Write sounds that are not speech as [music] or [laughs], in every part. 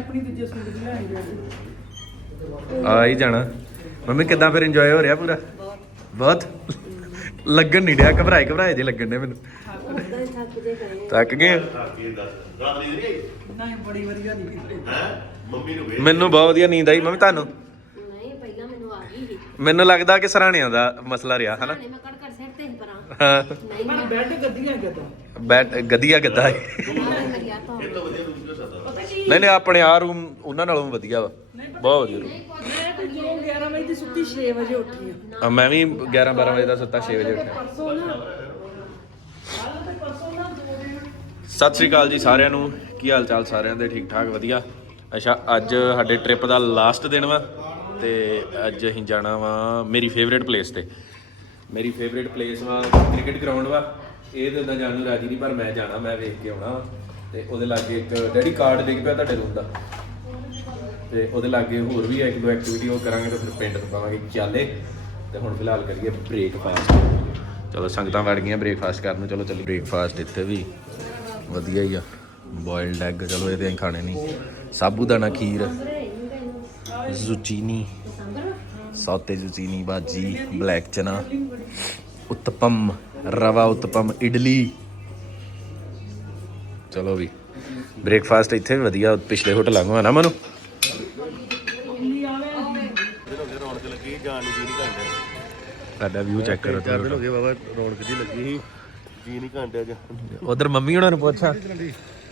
ਆਪਣੀ ਦੂਜੇ ਸੂਟ ਦੀ ਲੈ ਆਈ ਆ ਹੀ ਜਾਣਾ। ਮੰਮੀ ਕਿੱਦਾਂ ਫਿਰ ਇੰਜੋਏ ਹੋ ਰਿਹਾ ਪੂਰਾ? ਬਹੁਤ ਲੱਗਣ ਨਹੀਂ ਡਿਆ ਘਬਰਾਏ ਘਬਰਾਏ ਜੇ ਲੱਗਣ ਨੇ ਮੈਨੂੰ। ਥੱਕ ਗਏ? ਨਹੀਂ ਬੜੀ ਵਧੀਆ ਨਹੀਂ ਕੀਤੀ। ਮੈਨੂੰ ਬਹੁਤ ਵਧੀਆ ਨੀਂਦ ਆਈ। ਮੰਮੀ ਤੁਹਾਨੂੰ? ਨਹੀਂ ਪਹਿਲਾਂ ਮੈਨੂੰ ਆ ਗਈ ਸੀ। ਮੈਨੂੰ ਲੱਗਦਾ ਕਿ ਸਰਾਣਿਆਂ ਦਾ ਮਸਲਾ ਰਿਹਾ ਹਨਾ? ਨਾਲੇ ਮੈਂ ਕੜ ਕੜ ਸਿਰ ਤੇ ਹੀ ਪਰਾਂ। ਹਾਂ। ਨਹੀਂ ਬੈੱਡ ਗੱਦੀਆਂ ਕਿਤਾ ਬੈਟ ਗਦੀਆ ਗੱਦਾ ਹੈ ਨਾਲੇ ਮੇਰੀ ਆ ਤਾਂ ਨਹੀਂ ਨਹੀਂ ਆਪਣੇ ਆ ਰੂਮ ਉਹਨਾਂ ਨਾਲੋਂ ਵਧੀਆ ਵਾ। ਬਹੁਤ ਵਧੀਆ room। ਮੈਂ ਜੋ 11 ਵਜੇ ਦੀ ਸੁੱਤੀ 6 ਵਜੇ ਉੱਠੀ ਆ। ਆ, ਮੈਂ ਵੀ 11 12 ਵਜੇ ਦਾ ਸੁੱਤਾ 6 ਵਜੇ ਉੱਠਿਆ। ਪਰਸੋਂ ਨਾ ਕੱਲ ਤੇ ਪਰਸੋਂ ਨਾ ਦੋ ਦਿਨ। ਸਤਿ ਸ੍ਰੀ ਅਕਾਲ ਜੀ ਸਾਰਿਆਂ ਨੂੰ। ਕੀ ਹਾਲ ਚਾਲ ਸਾਰਿਆਂ ਦੇ? ਠੀਕ ਠਾਕ ਵਧੀਆ। ਅੱਛਾ ਅੱਜ ਸਾਡੇ ਟ੍ਰਿਪ ਦਾ ਲਾਸਟ ਦਿਨ ਵਾ ਤੇ ਅੱਜ ਅਸੀਂ ਜਾਣਾ ਵਾ ਮੇਰੀ ਫੇਵਰੇਟ ਪਲੇਸ ਤੇ। ਮੇਰੀ ਫੇਵਰੇਟ ਪਲੇਸ ਵਾ ਕ੍ਰਿਕਟ ਗਰਾਊਂਡ ਵਾ। ਇਹ ਤੇ ਉਦਾਂ ਜਾਣ ਨੂੰ ਰਾਜੀ ਨਹੀਂ ਪਰ ਮੈਂ ਜਾਣਾ ਮੈਂ ਵੇਖ ਕੇ ਆਉਣਾ ਵਾ। ਤੇ ਉਹਦੇ ਲਾਗੇ ਇੱਕ ਡੈਡੀ ਕਾਰਡ ਡਿੱਗ ਪਿਆ ਤੁਹਾਡੇ ਰੂਮ ਦਾ। ਤੇ ਉਹਦੇ ਲਾਗੇ ਹੋਰ ਵੀ ਇੱਕ ਦੋ ਐਕਟੀਵਿਟੀ ਉਹ ਕਰਾਂਗੇ ਤਾਂ ਫਿਰ ਪਿੰਡ ਤੋਂ ਪਾਵਾਂਗੇ। ਚਾਲੇ ਤੇ ਹੁਣ ਫਿਲਹਾਲ ਕਰੀਏ ਬ੍ਰੇਕਫਾਸਟ ਚਲੋ ਸੰਗਤਾਂ ਵੜ ਗਈਆਂ ਬ੍ਰੇਕਫਾਸਟ ਕਰਨ ਨੂੰ। ਚਲੋ ਚੱਲੀ ਬ੍ਰੇਕਫਾਸਟ ਇੱਥੇ ਵੀ ਵਧੀਆ ਹੀ ਆ। ਬੋਇਲਡ ਐਗ ਚਲੋ ਇਹਦੇ ਅਸੀਂ ਖਾਣੇ ਨਹੀਂ। ਸਾਬੂਦਾਨਾ ਖੀਰ ਜ਼ੁਚੀਨੀ ਸੌਤੇ ਜ਼ੁਚੀਨੀ ਬਾਜੀ ਬਲੈਕ ਚਨਾ, ਉਤਪਮ, ਰਵਾ ਉਤਪਮ, ਇਡਲੀ। ਚਲੋ ਵੀ। ਬ੍ਰੇਕਫਾਸਟ ਇੱਥੇ ਵੀ ਵਧੀਆ ਪਿਛਲੇ ਹੋਟਲ ਵਾਂਗੂ ਆ ਨਾ ਮਨੂੰ? ਸਾਡਾ ਵਿਊ ਚੈੱਕ ਕਰੋ ਚਾਰ ਦਿਨ ਹੋ ਗਏ ਬਾਬਾ ਰੌਣਕ ਜੀ ਲੱਗੀ ਸੀ। ਜੀ ਨਹੀਂ ਘੰਟਿਆ ਚ ਉਧਰ ਮੰਮੀ ਉਹਨਾਂ ਨੂੰ ਪੁੱਛਾ।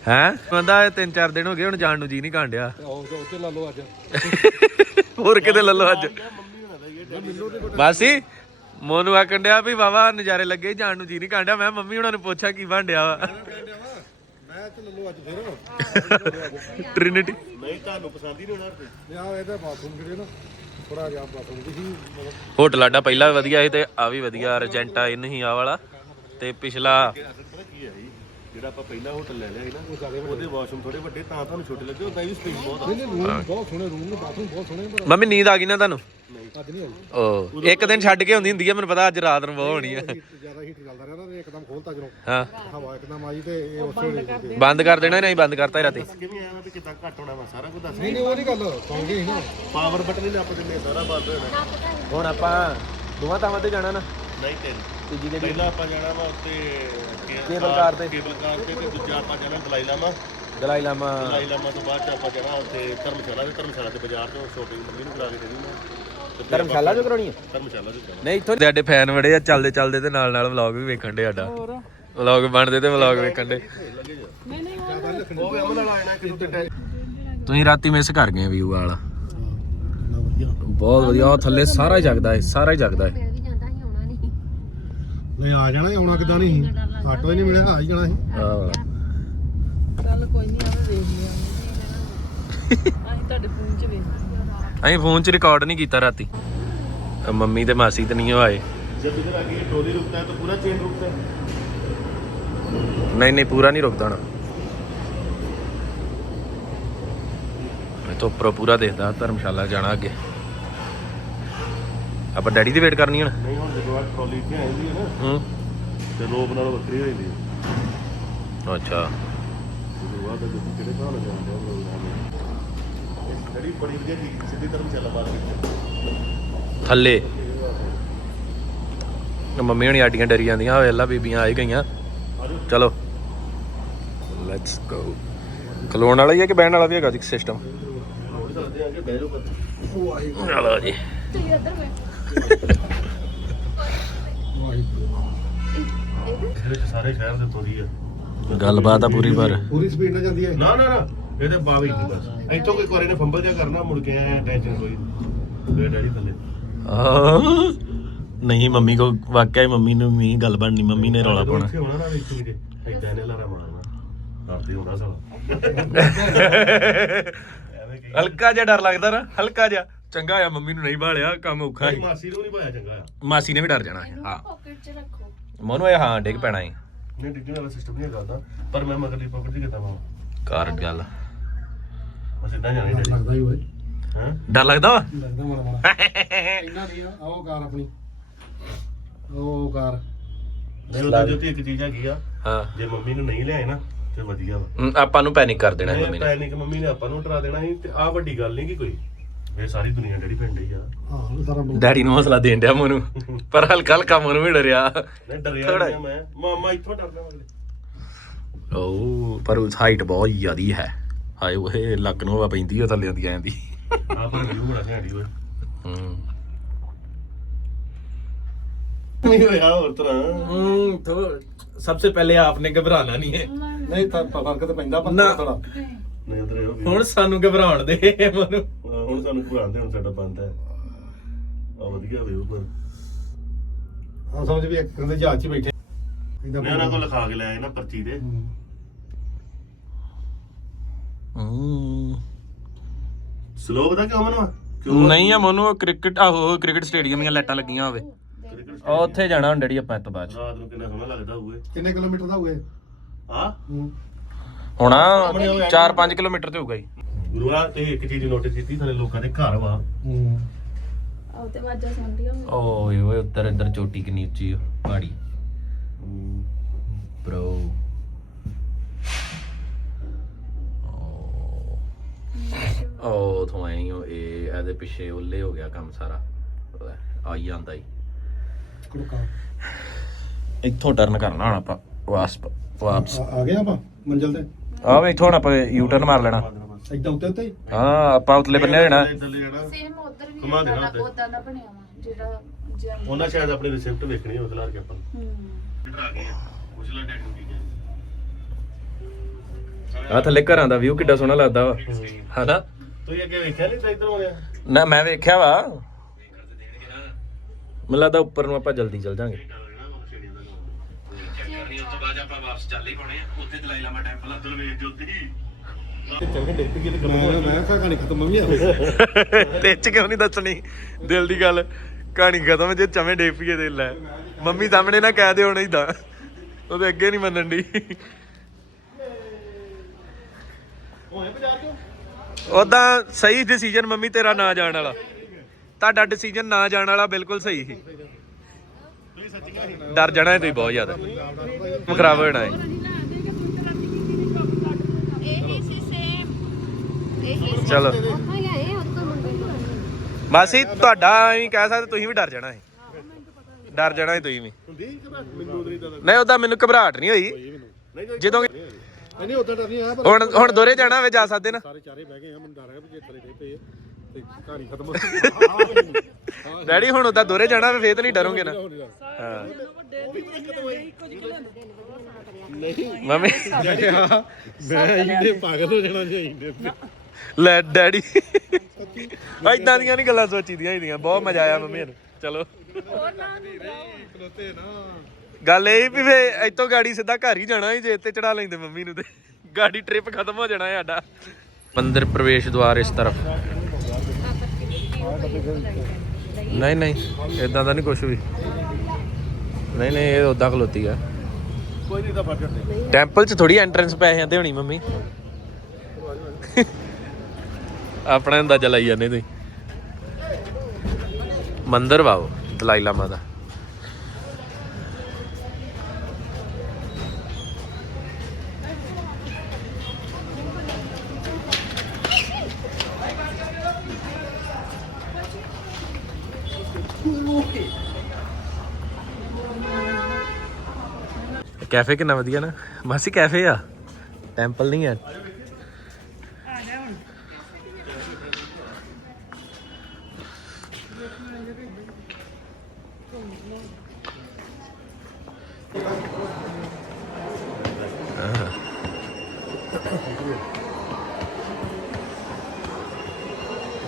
ਹੈ? ਕਹਿੰਦਾ ਇਹ ਤਿੰਨ ਚਾਰ ਦਿਨ ਹੋ ਗਏ ਹੁਣ ਜਾਣ ਨੂੰ ਜੀ ਨਹੀਂ ਕਾਂਡਿਆ ਲਾ ਲਓ ਅੱਜ ਹੋਰ ਕਿਤੇ ਲੈ ਲਓ ਅੱਜ। ਮਾਸੀ ਮੋਨੂੰ ਆਖਣ ਡਿਆ ਵੀ ਵਾਵਾ ਨਜ਼ਾਰੇ ਲੱਗੇ ਜਾਣ ਨੂੰ ਜੀ ਨਹੀਂ ਕਾਂਡਿਆ ਮੈਂ ਮੰਮੀ ਉਹਨਾਂ ਨੂੰ ਪੁੱਛਾਂ ਕੀ ਬਣ ਡਿਆ ਵਾ। ਮੈਂ ਤੇ ਲੱਲੋ ਅੱਜ ਫੇਰ। ਟ੍ਰਿਨਿਟੀ ਨਹੀਂ ਤੁਹਾਨੂੰ ਪਸੰਦ ਹੀ ਨਹੀਂ ਹੋਣਾ ਤੇ ਆ ਇਹਦਾ ਬਾਥਰੂਮ ਜਿਹੜੇ ਨਾ ਥੋੜਾ ਜਿਹਾ ਬਾਥਰੂਮ ਦੀ ਸੀ ਮਤਲਬ ਹੋਟਲ ਆਡਾ ਪਹਿਲਾਂ ਵਧੀਆ ਸੀ ਤੇ ਆ ਵੀ ਵਧੀਆ ਰਜੈਂਟਾ ਇਨ ਹੀ ਆ ਵਾਲਾ। ਤੇ ਪਿਛਲਾ ਪਤਾ ਕੀ ਹੈ ਜੀ ਜਿਹੜਾ ਆਪਾਂ ਪਹਿਲਾ ਹੋਟਲ ਲੈ ਲਿਆ ਸੀ ਨਾ ਉਹਦੇ ਵਾਸ਼ਰੂਮ ਥੋੜੇ ਵੱਡੇ ਤਾਂ ਤੁਹਾਨੂੰ ਛੋਟੇ ਲੱਗੇ ਉਦਾਂ ਵੀ ਸਪੇਸ ਬਹੁਤ ਆ। ਨਹੀਂ ਰੂਮ ਬਹੁਤ ਸੋਹਣੇ ਰੂਮ ਨੇ ਬਾਥਰੂਮ ਬਹੁਤ ਸੋਹਣੇ ਮੰਮੀ ਨੀਂਦ ਆ ਗਈ ਨਾ ਤੁਹਾਨੂੰ? ਅੱਜ ਨਹੀਂ ਆਈ। ਓ ਇੱਕ ਦਿਨ ਛੱਡ ਕੇ ਹੁੰਦੀ ਹੁੰਦੀ ਆ ਮੈਨੂੰ ਪਤਾ ਅੱਜ ਰਾਤ ਨੂੰ ਬਹੁਤ ਹੋਣੀ ਆ। ਜ਼ਿਆਦਾ ਹੀਟ ਚੱਲਦਾ ਰਿਹਾ ਨਾ ਤੇ ਇੱਕਦਮ ਖੋਲਤਾ ਜਦੋਂ। ਹਾਂ। ਹਵਾ ਇੱਕਦਮ ਆਈ ਤੇ ਇਹ ਉਸ ਵੇਲੇ ਬੰਦ ਕਰ ਦੇਣਾ ਨਹੀਂ ਬੰਦ ਕਰਤਾ ਰਾਤੀ ਕਿਵੇਂ ਆਇਆ ਵੀ ਕਿਦਾਂ ਘੱਟ ਹੋਣਾ ਵਾ ਸਾਰਾ ਕੁਝ ਦੱਸ ਨਹੀਂ ਨਹੀਂ ਉਹ ਨਹੀਂ ਗੱਲ ਸੌਂ ਗਏ ਸੀ ਨਾ। ਪਾਵਰ ਬਟਨ ਨਹੀਂ ਨੱਪ ਦਿੰਦੇ ਸਾਰਾ ਬੰਦ ਹੋਣਾ ਹੁਣ ਆਪਾਂ ਦੋਵਾਂ ਥਾਵਾਂ ਤੇ ਜਾਣਾ ਨਾ? ਨਹੀਂ ਦੇ ਪਹਿਲਾਂ ਆਪਾਂ ਜਾਣਾ ਵਾ ਉੱਤੇ ਕੇਬਲ ਕਾਰ ਤੇ। ਕੇਬਲ ਕਾਰ ਤੇ ਤੇ ਦੂਜਾ ਆਪਾਂ ਜਾਣਾ ਦਲਾਈ ਲਾਮਾ। ਦਲਾਈ ਲਾਮਾ। ਦਲਾਈ ਲਾਮਾ ਤੋਂ ਬਾਅਦ ਆਪਾਂ ਜਾਣਾ ਉੱਥੇ ਧਰਮਸ਼ਾਲਾ ਤੇ ਧਰਮਸ਼ਾਲਾ ਦੇ ਬਾਜ਼ਾਰ ਤੋਂ ਸ਼ੋਪਿੰਗ ਮੰਮੀ ਨੂੰ ਕਰਾ ਕੇ ਦੇਣੀ ਮੈਂ। ਧਰਮਸ਼ਾਲਾ ਜੋ ਕਰਾਉਣੀ ਹੈ ਧਰਮਸ਼ਾਲਾ ਜਾਣਾ ਨਹੀਂ ਇੱਥੋਂ ਸਾਡੇ ਫੈਨ ਬੜੇ ਆ ਚੱਲਦੇ ਚੱਲਦੇ ਤੇ ਨਾਲ ਨਾਲ ਵਲੌਗ ਵੀ ਵੇਖਣ ਦੇ ਸਾਡਾ। ਵਲੌਗ ਬਣਦੇ ਤੇ ਵਲੌਗ ਵੇਖਣ ਦੇ ਉਹ ਵੀ ਆਣਾ ਕਿ ਤੁਸੀਂ ਰਾਤੀ ਮਿਸ ਕਰ ਗਏ ਵਿਊ ਵਾਲਾ। ਬਹੁਤ ਵਧੀਆ ਉਹ ਥੱਲੇ ਸਾਰਾ ਹੀ ਜਗਦਾ ਹੈ ਸਾਰਾ ਹੀ ਜਗਦਾ ਹੈ ਨਹੀਂ। ਨਹੀਂ ਆ ਜਾਣਾ ਆਉਣਾ ਕਿਦਾਂ ਨਹੀਂ ਆਟੋ ਹੀ ਨਹੀਂ ਮਿਲਿਆ ਆ ਹੀ ਜਾਣਾ ਸੀ। ਚੱਲ ਕੋਈ ਨਹੀਂ ਆਵੇ ਵੇਖ ਲਿਆ। ਅਸੀਂ ਤੁਹਾਡੇ ਫੋਨ 'ਚ ਵੇਖ ਅਸੀਂ ਫੋਨ 'ਚ ਰਿਕਾਰਡ ਨਹੀਂ ਕੀਤਾ ਰਾਤੀ ਅਹ ਮੰਮੀ ਤੇ ਮਾਸੀ ਤੇ ਨਹੀਂ ਉਹ ਆਏ जब इधर आगे ट्रॉली रुकता है तो पूरा चेन रुकता है ਨਹੀਂ ਨਹੀਂ ਪੂਰਾ ਨਹੀਂ ਰੁਕਦਾ ਨਾ ਮੈਂ ਤਾਂ ਉੱਪਰੋਂ ਪੂਰਾ ਦੇਖਦਾ ਧਰਮਸ਼ਾਲਾ ਜਾਣਾ ਅੱਗੇ ਆਪਾਂ ਡੈਡੀ ਦੀ ਵੇਟ ਕਰਨੀ ਹੁਣ नहीं हम जब बात ट्रॉली इतनी आई हुई है ना ਹੂੰ तो लोग नालों बकरी हो जाती है ਅੱਛਾ उसके बाद जब किहड़े भाव लग ਵੀ ਬੜੀ ਵਧੀਆ ਠੀਕ ਸਿੱਧੀ ਤਰ੍ਹਾਂ ਚੱਲ ਪਾ ਰਹੀ ਥੱਲੇ। ਮੰਮੀ ਹਣੀ ਆਡੀਆਂ ਡਰੀ ਜਾਂਦੀਆਂ ਹੋਏ ਅੱਲਾ ਬੀਬੀਆਂ ਆਈ ਗਈਆਂ। ਚਲੋ। ਲੈਟਸ ਗੋ ਖਲੋਣ ਵਾਲਾ ਹੀ ਹੈ ਕਿ ਬੈਣ ਵਾਲਾ ਵੀ ਹੈਗਾ ਜੀ ਸਿਸਟਮ ਚਲੋ ਗੱਲਬਾਤ ਆ ਪੂਰੀ ਪਰ। ਪੂਰੀ ਸਪੀਡ ਨਾਲ ਜਾਂਦੀ ਹੈ ਨਾ ਨਾ ਨਾ। ਇਹ ਤੇ ਬਾਵੀ ਨਹੀਂ ਬਸ। ਇੱਥੋਂ ਕੋਈ ਕੋਰੇ ਨੇ ਫੰਬਲ ਜਿਹਾ ਕਰਨਾ ਮੁੜ ਕੇ ਆਇਆ ਟੈਨਸ਼ਨ ਕੋਈ ਮੇਰੇ ਡੈਡੀ ਥੱਲੇ। ਆਹ, ਨਹੀਂ ਮੰਮੀ ਕੋ ਵਾਕਿਆ ਹੀ ਮੰਮੀ ਨੂੰ ਨਹੀਂ ਗੱਲ ਬਣਨੀ ਮੰਮੀ ਨੇ ਰੌਲਾ ਪਾਉਣਾ। ਇੱਥੇ ਹੋਣਾ ਨਾ ਵਿੱਚ ਵੀ ਇਦਾਂ ਨੇ ਲਾਰਾ ਮਾਰਨਾ। ਕਰਦੀ ਹੋਣਾ ਸਾਲਾ। ਐਵੇਂ ਕੀ ਹਲਕਾ ਜਿਹਾ ਡਰ ਲੱਗਦਾ ਨਾ ਹਲਕਾ ਜਿਹਾ। ਚੰਗਾ ਆ ਮੰਮੀ ਨੂੰ ਨਹੀਂ ਭਾਲਿਆ ਕੰਮ ਔਖਾ ਸੀ। ਮਾਸੀ ਨੂੰ ਨਹੀਂ ਪਾਇਆ ਚੰਗਾ ਆ। ਮਾਸੀ ਨੇ ਵੀ ਡਰ ਜਾਣਾ ਸੀ, ਹਾਂ। ਪਾਕਟ 'ਚ ਰੱਖੋ। ਮੋਨੂੰ ਇਹ ਹਾਂ ਡਿੱਗ ਪੈਣਾ ਹੈ ਨਹੀਂ ਡਿੱਗਣ ਵਾਲਾ ਸਿਸਟਮ ਨਹੀਂ ਹੈਗਾ ਉਹਦਾ ਪਰ ਮੈਂ ਮਗਰਲੀ ਪਾਕਟ ਦੀ ਕਿਤਾ ਮਾਂ ਕਰ ਗੱਲ। ਬਸ ਇਦਾਂ ਜਾਣੀ ਡੈਡੀ। ਲੱਗਦਾ ਹੀ ਓਏ। ਹਾਂ? ਡਰ ਲੱਗਦਾ ਵਾ? ਲੱਗਦਾ ਮਾੜਾ ਮਾੜਾ। ਇੰਨਾ ਨਹੀਂ ਆ ਆਹ ਉਹ ਕਾਰ ਆਪਣੀ। ਉਹ ਕਾਰ। ਨਹੀਂ ਉਹਦਾ ਜੋ ਤੇ ਇੱਕ ਚੀਜ਼ ਹੈਗੀ ਆ। ਹਾਂ। ਜੇ ਮੰਮੀ ਨੂੰ ਨਹੀਂ ਲਿਆਏ ਨਾ ਤੇ ਵਧੀਆ ਵਾ। ਹਮ, ਆਪਾਂ ਨੂੰ ਪੈਨਿਕ ਕਰ ਦੇਣਾ ਇਹ ਮੰਮੀ ਨੇ। ਪੈਨਿਕ ਮੰਮੀ ਨੇ ਆਪਾਂ ਨੂੰ ਡਰਾ ਦੇਣਾ ਸੀ ਤੇ ਆਹ ਵੱਡੀ ਗੱਲ ਨਹੀਂ ਕਿ ਕੋਈ। ਇਹ ਸਾਰੀ ਦੁਨੀਆ ਡੈਡੀ ਪਿੰਡ ਹੀ ਆ। ਹਾਂ ਸਾਰਾ ਡੈਡੀ ਨੂੰ ਹੌਸਲਾ ਦੇਣ ਡਿਆ ਮਨੂੰ ਪਰ ਹਲਕਾ ਹਲਕਾ ਮਨੂੰ ਵੀ ਡਰਿਆ। ਨਹੀਂ ਡਰਿਆ ਥੋੜ੍ਹਾ- ਨਹੀਂ ਆ ਮੈਂ। ਮਾਮਾ ਇੱਥੋਂ ਡਰਦਾ ਮਗਲੇ ਓ ਪਰ ਉਸ ਹਾਈਟ ਬਹੁਤ ਜ਼ਿਆਦੀ ਹੈ। ਹਾਏ ਉਹ ਲੱਕ ਨੂੰ ਹਵਾ ਪੈਂਦੀ ਆ ਥੱਲੇ ਦੀ ਆਂਦੀ ਆਹ ਪਰ ਵੀਊ ਬੜਾ ਘੈਂਟੀ ਓਏ ਹੂੰ ਨਹੀਂ ਹੋਇਆ ਹੋਰ ਤਰ੍ਹਾਂ ਹੂੰ तो सबसे पहले आपने घबराना नहीं है ਨਹੀਂ ਤਾਂ ਫਰਕ ਤਾਂ ਪੈਂਦਾ ਪਰ ਨਾ। ਥੋੜਾ ਨਹੀਂ ਉਧਰ ਇਹੋ view। ਹੁਣ ਸਾਨੂੰ ਘਬਰਾਉਣ ਦੇ ਮਨੂੰ ਹਾਂ, ਹੁਣ ਸਾਨੂੰ ਘਬਰਾਉਂਦੇ ਹੁਣ ਸਾਡਾ ਬੰਦ ਹੈ ਆ ਵਧੀਆ ਵੀਊ ਪਰ ਹਾਂ ਸਮਝ ਵੀ ਇੱਕ ਕਹਿੰਦੇ ਜਹਾਜ਼ 'ਚ ਹੀ ਬੈਠੇ ਏਦਾਂ ਮੈਂ ਉਹਨਾਂ ਕੋਲ ਲਿਖਾ ਕੇ ਲਿਆਇਆ ਨਾ ਪਰਚੀ ਦੇ ਹੂੰ। ਸਲੋ ਪਤਾ ਕਿਉਂ ਮਨਵਾ ਕਿਉਂ ਨਹੀਂ ਆ ਮਨੂੰ ਕ੍ਰਿਕਟ ਆਹੋ ਕ੍ਰਿਕਟ ਸਟੇਡੀਅਮ ਦੀਆਂ ਲਾਈਟਾਂ ਲੱਗੀਆਂ ਹੋਵੇ। ਉਹ ਉੱਥੇ ਜਾਣਾ ਹੁਣ ਡੈਡੀ ਆਪਾਂ ਤੋਂ ਬਾਅਦ ਚ। ਰਾਤ ਨੂੰ ਕਿੰਨਾ ਸੋਹਣਾ ਲੱਗਦਾ ਹੋਊਏ ਕਿੰਨੇ ਕਿਲੋਮੀਟਰ ਦਾ ਹੋਵੇ ਹੂੰ। ਹੋਣਾ 4-5 ਕਿਲੋਮੀਟਰ ਤੇ ਹੋਊਗਾ ਜੀ। ਗੁਰੂਆ ਤੇ ਇੱਕ ਚੀਜ਼ ਨੋਟਿਸ ਕੀਤੀ ਥਲੇ ਲੋਕਾਂ ਦੇ ਘਰ ਵਾ। ਹੂੰ। ਆਹ ਤੇ ਵਾਜਾ ਸੁਣਦੀ ਹਾਂ ਓਏ ਓਏ ਉੱਧਰ ਇੱਧਰ ਚੋਟੀ ਕਿੰਨੀ ਉੱਚੀ ਆ ਪਹਾੜੀ। ਬ్రో ਓ ਤੋਂ ਆਈ ਓ ਇਹ ਇਹਦੇ ਪਿੱਛੇ ਉੱਲੇ ਹੋ ਗਿਆ ਕੰਮ ਸਾਰਾ। ਲੈ, ਆਈ ਜਾਂਦਾ ਹੀ। ਕੁੜਕਾ ਇੱਥੋਂ ਟਰਨ ਕਰਨਾ ਹੁਣ ਆਪਾਂ ਵਾਪਸ ਵਾਪਸ। ਆ ਆ ਗਏ ਆਪਾਂ ਮੰਜ਼ਲ ਤੇ? ਆ ਵੇ ਇੱਥੋਂ ਹੁਣ ਆਪਾਂ ਯੂ ਟਰਨ ਮਾਰ ਲੈਣਾ। ਏਦਾਂ ਉੱਤੇ ਉੱਤੇ ਹੀ? ਹਾਂ ਆਪਾਂ ਉਤਲੇ ਬੰਨੇ ਹੋ ਜਾਣਾ ਥੱਲੇ ਜਿਹੜਾ ਸੇਮ ਉਧਰ ਵੀ ਘੁਮਾ ਦੇਣਾ ਉੱਤੇ। ਉਦਾਂ ਦਾ ਬਣਿਆ ਵਾ ਜਿਹੜਾ ਉਹਨਾਂ ਸ਼ਾਇਦ ਆਪਣੀ ਰਿਸਿਪਟ ਵੇਖਣੀ ਹੋਵੇ ਖਿਲਾਰ ਕੇ ਆਪਾਂ ਨੂੰ। ਹੂੰ। ਡਰਾ ਗਏ ਪੁੱਛ ਲੈ ਡੈਡ ਕੀ ਕਹਿੰਦੇ ਆ ਥੱਲੇ ਘਰਾਂ ਦਾ ਵਿਊ ਕਿੱਡਾ ਸੋਹਣਾ ਲੱਗਦਾ ਵਾ। ਹਨਾ? ਤੁਸੀਂ ਅੱਗੇ ਵੇਖਿਆ ਨਹੀਂ ਤਾਂ ਇੱਧਰ ਆਉਂਦੇ ਨਾ ਮੈਂ ਵੇਖਿਆ ਵਾ। ਮੈਨੂੰ ਲੱਗਦਾ ਉੱਪਰ ਨੂੰ ਆਪਾਂ ਜਲਦੀ ਚੱਲ ਜਾਾਂਗੇ। ਚੰਗੇ ਤੇ ਮੈਂ ਮੈਂ ਕਿਹਾ ਕਹਾਣੀ ਖਤਮ ਵੀ ਆ। [laughs] ਤੇ ਚ ਕਿਉਂ ਨਹੀਂ ਦੱਸਣੀ? ਦਿਲ ਦੀ ਗੱਲ। ਕਹਾਣੀ ਖਤਮ ਜੇ ਚਵੇਂ ਡੇ ਪੀਏ ਦੇ ਲੈ। ਮੰਮੀ ਸਾਹਮਣੇ ਨਾ ਕਹਿ ਦੇ ਹੁਣ ਇਦਾਂ ਉਹਦੇ ਅੱਗੇ ਨਹੀਂ ਮੰਨਣ ਦੀ ਉਦਾਂ ਸਹੀ ਡਿਸੀਜਨ ਮੰਮੀ ਤੇਰਾ ਨਾ ਜਾਣ ਵਾਲਾ। ਤੁਹਾਡਾ ਡਿਸੀਜਨ ਨਾ ਜਾਣ ਵਾਲਾ ਬਿਲਕੁਲ ਸਹੀ ਸੀ। ਡਰ ਜਾਣਾ ਹੈ ਤੁਸੀਂ ਬਹੁਤ ਜ਼ਿਆਦਾ। ਖਰਾਬ ਹੋ ਜਾਣਾ ਹੈ। ਇਹੀ ਇਹੀ ਚਲੋ। ਬਸ ਹੀ ਤੁਹਾਡਾ ਐਂ ਕਹਿ ਸਕਦੇ ਤੁਸੀਂ ਵੀ ਡਰ ਜਾਣਾ ਹੈ ਡਰ ਜਾਣਾ ਹੈ ਤੁਸੀਂ ਵੀ। ਨਹੀਂ ਉਹਦਾ ਮੈਨੂੰ ਘਬਰਾਹਟ ਨਹੀਂ ਹੋਈ। ਜਦੋਂ ਨਹੀਂ ਨਹੀਂ ਉਦਾਂ ਡਰ ਨਹੀਂ ਆ ਪਰ ਹੁਣ ਹੁਣ ਦੋਰੇ ਜਾਣਾ ਹੋਵੇ ਜਾ ਸਕਦੇ ਨਾ। ਸਾਰੇ ਚਾਰੇ ਬਹਿ ਗਏ ਆ ਮੈਨੂੰ ਡਰ ਹੈ ਵੀ ਜੇ ਥਲੇ ਦੇ ਪਏ ਆ, ਤੇ ਕਹਾਣੀ ਖਤਮ ਹੋ [laughs] ਡੈਡੀ ਹੁਣ ਉਹਦਾ ਦੋਰੇ ਜਾਣਾ ਹੋਵੇ ਫੇਰ ਤਾਂ ਨਹੀਂ ਡਰੋਗੇ ਨਾ। ਹਾਂ। ਮੰਮੀ। ਮੈਂ ਇਹਦੇ ਪਾਗਲ ਹੋ ਜਾਣਾ ਜੇ ਇਹਦੇ ਲੈ ਡੈਡੀ। ਇਦਾਂ ਦੀਆਂ ਨਹੀਂ ਗੱਲਾਂ ਸੋਚੀਦੀਆਂ ਇਹਦੀਆਂ ਬਹੁਤ ਮਜ਼ਾ ਆਇਆ ਮੰਮੀ ਨੂੰ। ਚਲੋ। ਗੱਲ ਇਹ ਵੀ ਫੇ ਇੱਥੋਂ ਗਾੜੀ ਸਿੱਧਾ ਘਰ ਹੀ ਜਾਣਾ ਜੇ ਇੱਥੇ ਚੜਾ ਲੈਂਦੇ ਮੰਮੀ ਨੂੰ ਤੇ। ਗਾੜੀ ਟ੍ਰਿਪ ਖਤਮ ਹੋ ਜਾਣਾ ਹੈ ਸਾਡਾ। ਮੰਦਿਰ ਪ੍ਰਵੇਸ਼ ਦੁਆਰ ਇਸ ਤਰਫ। ਨਹੀਂ ਨਹੀਂ ਇਦਾਂ ਦਾ ਨਹੀਂ ਕੁਝ ਵੀ। ਨਹੀਂ ਨਹੀਂ ਇਹ ਉਦਾਂ ਖਲੋਤੀ ਆ। ਕੋਈ ਨਹੀਂ ਤਾਂ ਫੜ ਕਰਦੇ ਟੈਂਪਲ 'ਚ ਥੋੜੀ ਐਂਟਰੈਂਸ ਪੈਸਿਆਂ ਤੇ ਹੋਣੀ ਮੰਮੀ। ਆਪਣਾ ਅੰਦਾਜ਼ਾ ਲਾਈ ਜਾਂਦੇ ਤੁਸੀਂ। ਮੰਦਰ ਵਾਓ ਦਲਾਈ ਲਾਮਾ ਦਾ। ਕੈਫੇ ਕਿੰਨਾ ਵਧੀਆ ਨਾ ਮਾਸੀ ਕੈਫੇ ਆ ਟੈਂਪਲ ਨਹੀਂ ਹੈ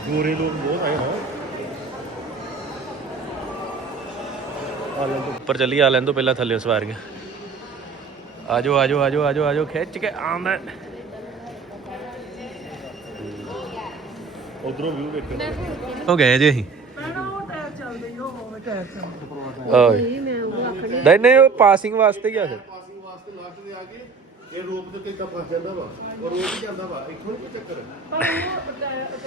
ਗੋਰੇ ਲੋਕ ਬਹੁਤ ਆਏ ਨਾ ਉੱਪਰ ਚੱਲੀ ਆ ਲੈਣ ਤੋਂ ਪਹਿਲਾਂ ਥੱਲੇ ਸਵਾਰੀਆਂ ਆਜੋ ਆਜੋ ਆਜੋ ਆਜੋ ਆਜੋ ਖਿੱਚ ਕੇ ਆਉਂਦਾ ਉਧਰੋਂ ਵਿਊ ਵੇਖਣ ਹੋ ਗਏ ਜੇ ਅਸੀਂ। ਓਏ ਨਹੀਂ ਨਹੀਂ ਉਹ ਪਾਸਿੰਗ ਵਾਸਤੇ ਹੀ ਆ ਫਿਰ। ਪਾਸਿੰਗ ਵਾਸਤੇ ਲਾਸਟ ਦੇ ਆ ਕੇ ਇਹ ਰੋਪ ਦੇ ਤਾਂ ਫਸ ਜਾਂਦਾ ਵਾ? ਉਹ ਰੋਪ ਹੀ ਜਾਂਦਾ ਵਾ। ਇੱਥੋਂ ਨਹੀਂ ਕੋਈ ਚੱਕਰ?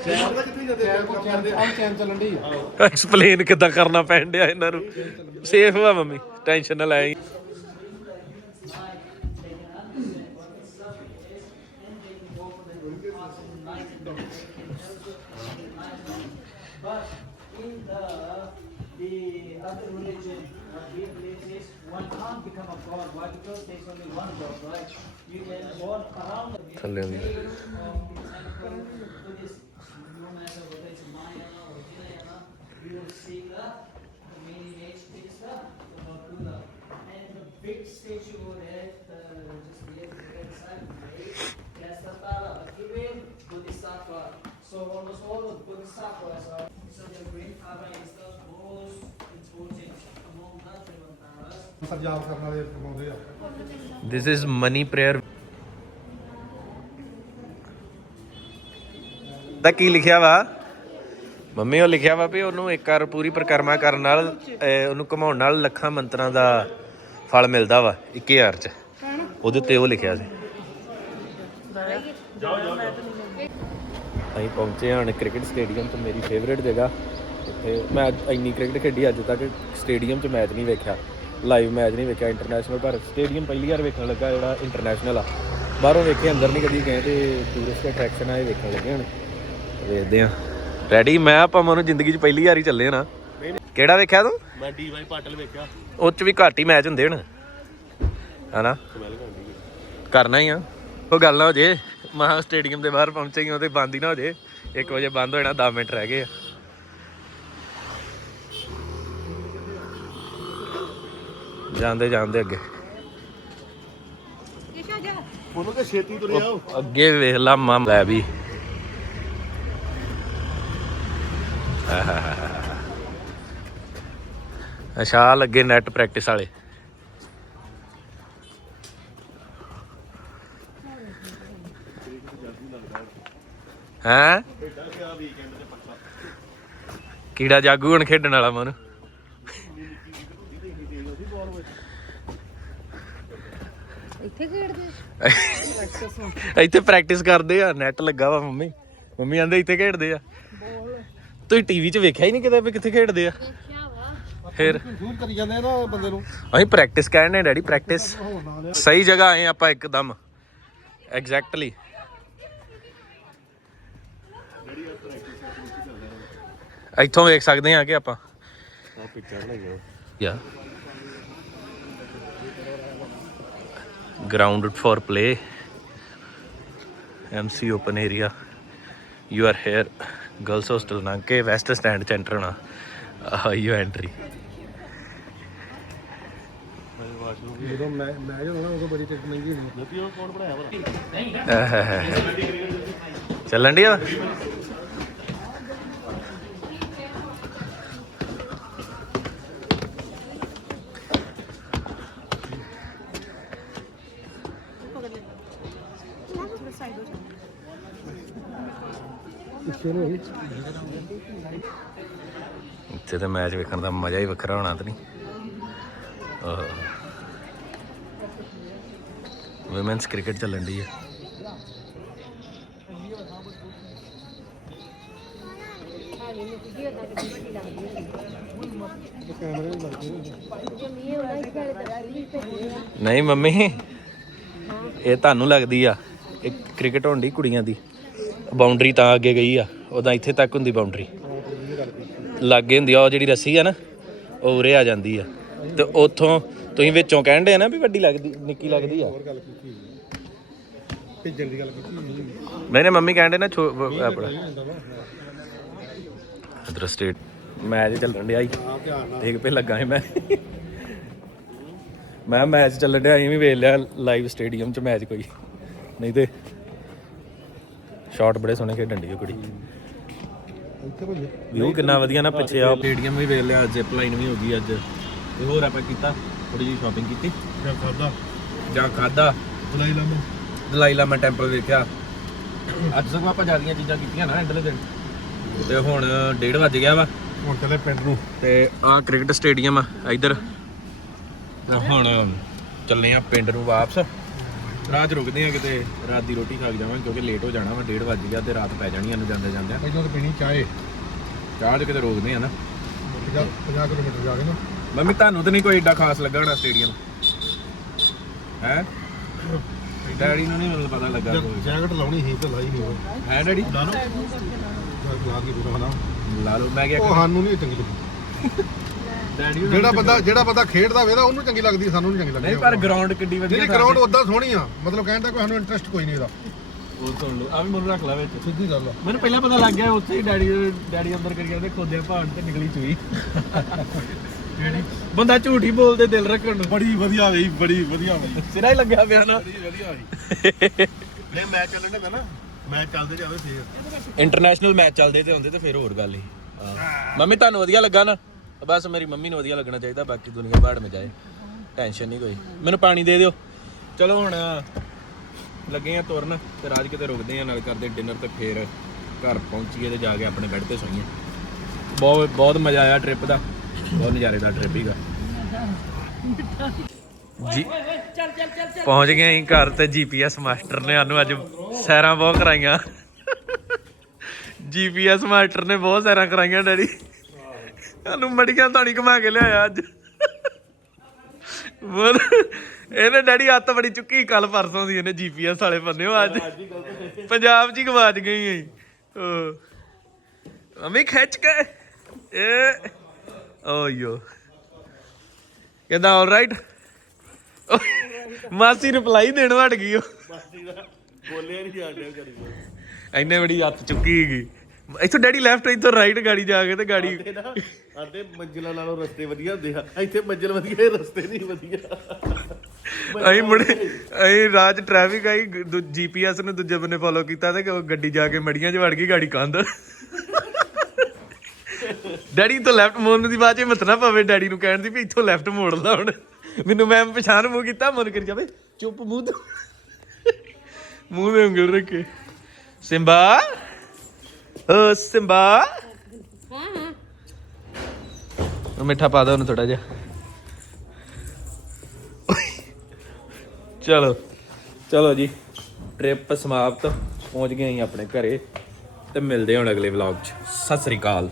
ਸ਼ਹਿਰ ਦਾ ਕਿੱਥੇ ਜਾਂਦੇ ਕੰਮ ਕਰਦੇ ਆਮ ਚੈਨ ਚੱਲਣ ਦੀ ਐਕਸਪਲੇਨ ਕਿੱਦਾਂ ਕਰਨਾ ਪੈਣ ਡਿਆ ਇਹਨਾਂ ਨੂੰ। ਸੇਫ ਵਾ ਮੰਮੀ ਟੈਨਸ਼ਨ ਨਾ ਲੈ Kirin Bodhisattva. So almost all the Bodhisattvas are, so the great Tara is the most important among the seven Taras. ਸਜਾਵ ਕਰਨ ਵਾਲੇ ਦਾ ਕੀ ਲਿਖਿਆ ਵਾ? ਮੰਮੀ ਉਹ ਲਿਖਿਆ ਵਾ ਵੀ ਉਹਨੂੰ ਇੱਕ ਵਾਰ ਪੂਰੀ ਪ੍ਰਕਰਮਾ ਕਰਨ ਨਾਲ ਅਹ, ਉਹਨੂੰ ਘਮਾਉਣ ਨਾਲ ਲੱਖਾਂ ਮੰਤਰਾਂ ਦਾ ਫਲ ਮਿਲਦਾ ਵਾ 1000 ਚ। ਉਹਦੇ ਉੱਤੇ ਉਹ ਲਿਖਿਆ ਸੀ। ਅਸੀਂ ਪਹੁੰਚੇ ਹਾਂ ਕ੍ਰਿਕਟ ਸਟੇਡੀਅਮ ਤੇ ਮੇਰੀ ਫੇਵਰੇਟ ਜਗ੍ਹਾ। ਇੱਥੇ ਮੈਂ ਅੱਜ ਇੰਨੀ ਕ੍ਰਿਕਟ ਖੇਡੀ ਅੱਜ ਤੱਕ ਸਟੇਡੀਅਮ 'ਚ ਮੈਚ ਨਹੀਂ ਵੇਖਿਆ। ਲਾਈਵ ਮੈਚ ਨਹੀਂ ਵੇਖਿਆ ਇੰਟਰਨੈਸ਼ਨਲ ਪਰ ਸਟੇਡੀਅਮ ਪਹਿਲੀ ਵਾਰ ਵੇਖਣ ਲੱਗਾ ਜਿਹੜਾ ਇੰਟਰਨੈਸ਼ਨਲ ਆ। ਬਾਹਰੋਂ ਵੇਖੇ ਅੰਦਰ ਨਹੀਂ ਕਦੀ ਗਏ ਤੇ ਟੂਰਿਸਟ ਅਟਰੈਕਸ਼ਨ ਆ ਇਹ ਵੇਖਣ ਲੱਗੇ ਹੁਣ। ਵੇਖਦੇ ਆ। ਰੈਡੀ ਮੈਂ ਆਪਾਂ ਮਨੂੰ ਜ਼ਿੰਦਗੀ 'ਚ ਪਹਿਲੀ ਵਾਰ ਹੀ ਚੱਲੇ ਨਾ। ਕਿਹੜਾ ਵੇਖਿਆ ਤੂੰ? ਮੈਂ ਡੀਵਾਈ ਪਾਟਲ ਵੇਖਿਆ। ਉਹ 'ਚ ਵੀ ਘੱਟ ਹੀ ਮੈਚ ਹੁੰਦੇ ਹਨ? ਹਨਾ ਕਰਨਾ ਹੀ ਆ। ਉਹ ਗੱਲ ਨਾ ਹੋ ਜੇ। ਮਹਾ ਸਟੇਡੀਅਮ ਦੇ ਬਾਹਰ ਪਹੁੰਚੇ ਹੀ ਉਹ ਤੇ ਬੰਦ ਹੀ ਨਾ ਹੋ ਜੇ। 1 ਵਜੇ ਬੰਦ ਹੋ ਜਾਣਾ 10 ਮਿੰਟ ਰਹਿ ਗਏ ਆ। ਜਾਂਦੇ ਜਾਂਦੇ ਅੱਗੇ। ਉਹਨੂੰ ਤੇ ਛੇਤੀ ਤੁਰਿਆ ਆਓ। ਅੱਗੇ ਵੇਖ ਲਾ ਮਾਮ ਲੈ ਵੀ। [laughs] ਅਸ਼ਾ ਲੱਗੇ ਨੈਟ ਪ੍ਰੈਕਟਿਸ ਵਾਲੇ। ਹੈਂ? ਕੀੜਾ ਜਾਗੂ ਹੁਣ ਖੇਡਣ ਵਾਲਾ ਮਨ। ਇੱਥੇ ਖੇਡਦੇ [laughs] ਇੱਥੇ ਪ੍ਰੈਕਟਿਸ ਕਰਦੇ ਆ ਨੈਟ ਲੱਗਾ ਵਾ ਮੰਮੀ। ਮੰਮੀ ਆਂਦੇ ਇੱਥੇ ਖੇਡਦੇ ਆ। ਤੁਸੀਂ ਟੀਵੀ 'ਚ ਵੇਖਿਆ ਹੀ ਨਹੀਂ ਕਿਤੇ ਵੀ ਕਿੱਥੇ ਖੇਡਦੇ ਆ ਫਿਰ ਦੂਰ ਕਰੀ ਜਾਂਦੇ ਆ ਨਾ ਬੰਦੇ ਨੂੰ ਅਸੀਂ ਪ੍ਰੈਕਟਿਸ ਕਹਿੰਦੇ ਡੈਡੀ ਪ੍ਰੈਕਟਿਸ ਸਹੀ ਜਗ੍ਹਾ ਆਏ ਆਪਾਂ ਇੱਕਦਮ ਐਗਜ਼ੈਕਟਲੀ ਇੱਥੋਂ ਵੇਖ ਸਕਦੇ ਆ ਕਿ ਆਪਾਂ ਆ ਪਿਕਚਰ ਬਣਾਈਆਂ Yeah. Grounded for play. MC open area. You are here. Girls hostel ਲੰਘ ਕੇ ਵੈਸਟ ਸਟੈਂਡ ਚ ਐਂਟਰ ਹੋਣਾ ਆਹ ਐਂਟਰੀ ਜਦੋਂ ਮੈਂ ਮੈਂ ਜਦੋਂ ਨਾ ਉਦੋਂ ਬੜੀ ਟਿਕਟ ਮਹਿੰਗੀ ਹੁੰਦੀ ਨਤੀ ਉਹ ਕੌਣ ਬਣਾਇਆ ਵਾ? ਚੱਲਣ ਡਿਆ ਪਿੱਛੇ ਇੱਥੇ ਤਾਂ ਮੈਚ ਵੇਖਣ ਦਾ ਮਜ਼ਾ ਹੀ ਵੱਖਰਾ ਹੋਣਾ ਤੇ ਨਹੀਂ। ਵੂਮਨਸ ਕ੍ਰਿਕਟ ਚੱਲਣ ਦੀ ਹੈ ਨਹੀਂ ਮੰਮੀ, ਇਹ ਤੁਹਾਨੂੰ ਲੱਗਦੀ ਆ। ਇਹ ਕ੍ਰਿਕਟ ਹੋਣ ਦੀ ਕੁੜੀਆਂ ਦੀ। ਬਾਉਂਡਰੀ ਤਾਂ ਅੱਗੇ ਗਈ ਆ। ਉਹਦਾ ਇੱਥੇ ਤੱਕ ਹੁੰਦੀ ਬਾਉਂਡਰੀ ਲੱਗੇ ਹੁੰਦੀ ਆ ਉਹ ਜਿਹੜੀ ਰੱਸੀ ਆ ਨਾ ਉਹ ਉਰੇ ਆ ਜਾਂਦੀ ਆ। ਤੇ ਉੱਥੋਂ ਤੁਸੀਂ ਵਿੱਚੋਂ ਕਹਿੰਦੇ ਆ ਨਾ ਵੀ ਵੱਡੀ ਲੱਗਦੀ ਨਿੱਕੀ ਲੱਗਦੀ ਆ। ਭੇਜਣ ਦੀ ਗੱਲ ਕੀਤੀ ਮੰਮੀ ਕਹਿੰਦੇ ਨਾ ਛੋ- ਵ- ਆਪਣਾ। ਇਧਰ ਸਟੇਟ ਮੈਚ ਚੱਲਣ ਡਿਆ ਨਾਲ। ਦੇਖ ਪੇ ਲੱਗਾ ਸੀ ਮੈਂ। ਮੈਂ ਮੈਚ ਚੱਲਣ ਡਿਆ ਐਵੇਂ ਵੇਖ ਲਿਆ ਲਾਈਵ ਸਟੇਡੀਅਮ 'ਚ ਮੈਚ ਕੋਈ। ਨਹੀਂ ਤੇ ਸ਼ਾਟ ਬੜੇ ਸੋਹਣੇ ਖੇਡਣ ਦੀ ਕੁੜੀ। ਇੱਥੇ ਭਾਜੀ। ਵਿਊ ਕਿੰਨਾ ਵਧੀਆ ਨਾ ਪਿੱਛੇ ਆ ਸਟੇਡੀਅਮ ਵੀ ਵੇਖ ਲਿਆ ਜਿਪ ਲਾਈਨ ਵੀ ਹੋ ਗਈ ਅੱਜ। ਤੇ ਹੋਰ ਆਪਾਂ ਕੀਤਾ ਥੋੜੀ ਜਿਹੀ ਸ਼ਾਪਿੰਗ ਕੀਤੀ। ਕਿਆ ਖਾਦਾ ਜਾਂ ਖਾਦਾ ਬੁਲਾਈ ਲਾ ਮੈਂ ਦਲਾਈ ਲਾਮਾ ਟੈਂਪਲ ਵੇਖਿਆ। ਅੱਜ ਸਗੋਂ ਆਪਾਂ ਜਿਆਦੀਆਂ ਚੀਜ਼ਾਂ ਕੀਤੀਆਂ ਨਾ ਐਂਡਲੇ ਦਿਨ। ਤੇ ਹੁਣ 1:30 ਵੱਜ ਗਿਆ ਵਾ। ਹੁਣ ਚੱਲੇ ਪਿੰਡ ਨੂੰ। ਤੇ ਆਹ ਕ੍ਰਿਕਟ ਸਟੇਡੀਅਮ ਆ ਇੱਧਰ। ਤੇ ਹੁਣ ਚੱਲੇ ਆ ਪਿੰਡ ਨੂੰ ਵਾਪਸ। ਰਾਤ ਰੁਕਦੇ ਆ ਕਿਤੇ ਰਾਤ ਦੀ ਰੋਟੀ ਖਾ ਕੇ ਜਾਵਾਂਗੇ ਕਿਉਂਕਿ ਲੇਟ ਹੋ ਜਾਣਾ ਵਾ 1:30 ਵੱਜ ਗਿਆ ਤੇ ਰਾਤ ਪੈ ਜਾਣੀ ਆ ਨੂੰ ਜਾਂਦੇ ਜਾਂਦੇ ਪਹਿਲਾਂ ਤਾਂ ਪੀਣੀ ਚਾਹੇ ਚਾਹ 'ਚ ਕਿਤੇ ਰੋਕਦੇ ਆ ਨਾ। 50 50 ਕਿਲੋਮੀਟਰ ਜਾ ਕੇ ਨਾ। ਮੰਮੀ ਤੁਹਾਨੂੰ ਤਾਂ ਨਹੀਂ ਕੋਈ ਏਡਾ ਖਾਸ ਲੱਗਾ ਹੋਣਾ ਸਟੇਡੀਅਮ ਹੈ? ਡੈਡੀ ਨੂੰ ਨਹੀਂ ਮੈਨੂੰ ਪਤਾ ਲੱਗਾ ਕੋਈ। ਜੈਕਟ ਲਾਉਣੀ ਸੀ ਤੇ ਲਾਈ ਨਹੀਂ ਹੈ ਡੈਡੀ? ਲਾ ਕੇ ਪੂਰਾ ਹਨਾ ਲਾ ਲਓ ਮੈਂ ਉਹ ਸਾਨੂੰ ਨਹੀਂ ਚੰਗੀ ਲੱਗੀ। ਡੈਡੀ ਜਿਹੜਾ ਬੰਦਾ ਜਿਹੜਾ ਬੰਦਾ ਖੇਡਦਾ ਵੇ ਤਾਂ ਉਹਨੂੰ ਚੰਗੀ ਲੱਗਦੀ ਸਾਨੂੰ ਨਹੀਂ ਚੰਗੀ ਲੱਗਦੀ ਨਹੀਂ ਪਰ ਗਰਾਊਂਡ ਕਿੱਡੀ ਵਧੀਆ ਨਹੀਂ ਗਰਾਊਂਡ ਉਦਾਂ ਸੋਹਣੀ ਆ ਮਤਲਬ ਕਹਿਣ ਦਾ ਕੋਈ ਸਾਨੂੰ ਇੰਟਰਸਟ ਕੋਈ ਨਹੀਂ ਇਹਦਾ। ਉਹ ਸੁਣ ਲਓ ਆ ਵੀ ਮੈਨੂੰ ਰੱਖ ਲੈ ਵਿੱਚ। ਸਿੱਧੀ ਗੱਲ ਆ। ਮੈਨੂੰ ਪਹਿਲਾਂ ਪਤਾ ਲੱਗ ਗਿਆ ਉੱਥੇ ਹੀ ਡੈਡੀ ਡੈਡੀ ਅੰਦਰ ਕਰੀ ਜਾਂਦੇ ਖੋਦਿਆ ਭਾਣ ਤੇ ਨਿਕਲੀ ਚੂਈ ਬੰਦਾ ਝੂਠ ਹੀ ਬੋਲਦੇ ਦਿਲ ਰੱਖਣ ਨੂੰ। ਬੜੀ ਵਧੀਆ ਗਈ ਬੜੀ ਵਧੀਆ ਗਈ ਸਿਰਾ ਹੀ ਲੱਗਿਆ ਪਿਆ ਨਾ। ਬੜੀ ਵਧੀਆ ਗਈ ਨਹੀਂ ਮੈਚ ਚੱਲਣ ਦਾ ਨਾ ਮੈਚ ਚੱਲਦੇ ਜਾਵੇ ਫੇਰ। ਇੰਟਰਨੈਸ਼ਨਲ ਮੈਚ ਚੱਲਦੇ ਤੇ ਹੁੰਦੇ ਤੇ ਫਿਰ ਹੋਰ ਗੱਲ ਹੀ। ਮੰਮੀ ਤੁਹਾਨੂੰ ਵਧੀਆ ਲੱਗਾ ਨਾ? ਬਸ ਮੇਰੀ ਮੰਮੀ ਨੂੰ ਵਧੀਆ ਲੱਗਣਾ ਚਾਹੀਦਾ, ਬਾਕੀ ਦੁਨੀਆ ਬਾੜ ਮੇ ਜਾਏ। ਟੈਨਸ਼ਨ ਨਹੀਂ ਕੋਈ। ਮੈਨੂੰ ਪਾਣੀ ਦੇ ਦਿਓ। ਚਲੋ ਹੁਣ, ਲੱਗੇ ਆ ਤੁਰਨ, ਤੇ ਰਾਜ ਕਿਤੇ ਰੁਕਦੇ ਆ, ਨਾਲ ਕਰਦੇ ਡਿਨਰ ਤੇ ਫੇਰ ਘਰ ਪਹੁੰਚੀਏ ਤੇ ਜਾ ਕੇ ਆਪਣੇ ਬੈੱਡ ਤੇ ਸੋਈਏ। ਬਹੁਤ ਬਹੁਤ ਮਜ਼ਾ ਆਇਆ ਟ੍ਰਿਪ ਦਾ। ਬਹੁਤ ਨਜ਼ਾਰੇ ਦਾ ਟ੍ਰਿਪ ਹੀਗਾ। ਜੀ, ਪਹੁੰਚ ਗਏ ਅਸੀਂ ਘਰ ਤੇ ਜੀਪੀਐਸ ਮਾਸਟਰ ਨੇ ਸਾਨੂੰ ਅੱਜ ਸੈਰਾਂ ਬਹੁਤ ਕਰਾਈਆਂ। ਜੀਪੀਐਸ ਮਾਸਟਰ ਨੇ ਬਹੁਤ ਸੈਰਾਂ ਕਰਾਈਆਂ ਡੈਡੀ। ਸਾਨੂੰ ਮੜੀਆਂ ਤਾਣੀ ਘੁਮਾ ਕੇ ਲਿਆਇਆ ਅੱਜ। ਬਹੁਤ ਇਹਨੇ ਡੈਡੀ ਹੱਥ ਬੜੀ ਚੁੱਕੀ ਕੱਲ ਪਰਸੋਂ ਦੀ ਇਹਨੇ ਜੀਪੀਐਸ ਵਾਲੇ ਬੰਨੇ ਹੋ ਅੱਜ। ਪੰਜਾਬ 'ਚ ਹੀ ਗਵਾਚ ਗਈ ਐ ਉਹ ਖਿੱਚ ਕੇ। ਏ। ਓਯੋ ਕਹਿੰਦਾ ਆਲ ਰਾਈਟ ਮਾਸੀ ਰਿਪਲਾਈ ਦੇਣ ਵੜ ਗਈ ਉਹ। ਬੋਲਿਆ ਨਹੀਂ ਜਾਂਦੇ ਕਰੀ ਐਨੇ ਬੜੀ ਹੱਥ ਚੁੱਕੀ ਹੈਗੀ ਇੱਥੋਂ ਡੈਡੀ ਲੈਫਟ ਇੱਥੋਂ ਰਾਈਟ ਗਾੜੀ ਜਾ ਕੇ ਤੇ ਗਾੜੀ ਆਂਦੇ ਮੰਜ਼ਿਲਾਂ ਨਾਲੋਂ ਰਸਤੇ ਵਧੀਆ ਹੁੰਦੇ ਆ। ਇੱਥੇ ਮੰਜ਼ਿਲ ਵਧੀਆ ਰਸਤੇ ਨਹੀਂ ਵਧੀਆ। [laughs] ਅਸੀਂ ਮੁੜੇ ਅਸੀਂ ਰਾਜ ਟ੍ਰੈਫਿਕ ਆਈ ਜੀਪੀਐਸ ਨੂੰ ਦੂਜੇ ਬੰਨੇ ਫੋਲੋ ਕੀਤਾ ਤੇ ਉਹ ਗੱਡੀ ਜਾ ਕੇ ਮੜੀਆਂ 'ਚ ਵੜ ਗਈ ਗਾੜੀ ਕੰਧ। [laughs] ਡੈਡੀ ਤੋਂ ਲੈਫਟ ਮੋੜਨ ਦੀ ਬਾਅਦ ਚ ਮਤ ਨਾ ਪਵੇ ਡੈਡੀ ਨੂੰ ਕਹਿਣ ਦੀ ਵੀ ਇੱਥੋਂ ਲੈਫਟ ਮੋੜ ਲਾ ਹੁਣ। ਮੈਨੂੰ ਮੈਂ ਪਛਾਣ ਮੂੰਹ ਕੀਤਾ ਮਨ ਕਰੀ ਜਾਵੇ ਚੁੱਪ ਮੂੰਹ ਤੋਂ। ਮੂੰਹ ਦੇ ਉਂਗਲ ਰੱਖੇ। ਸਿੰਬਾ? ਓ ਸਿੰਬਾ? ਹਾਂ ਹਾਂ। ਉਹ ਮਿੱਠਾ ਪਾ ਦੋ ਉਹਨੂੰ ਥੋੜਾ ਜਿਹਾ। ਚਲੋ ਚਲੋ ਜੀ ਟ੍ਰਿਪ ਸਮਾਪਤ। ਪਹੁੰਚ ਗਏ ਅਸੀਂ ਆਪਣੇ ਘਰੇ ਤੇ ਮਿਲਦੇ ਹਾਂ ਹੁਣ ਅਗਲੇ ਵਲੌਗ 'ਚ। ਸਤਿ ਸ੍ਰੀ ਅਕਾਲ।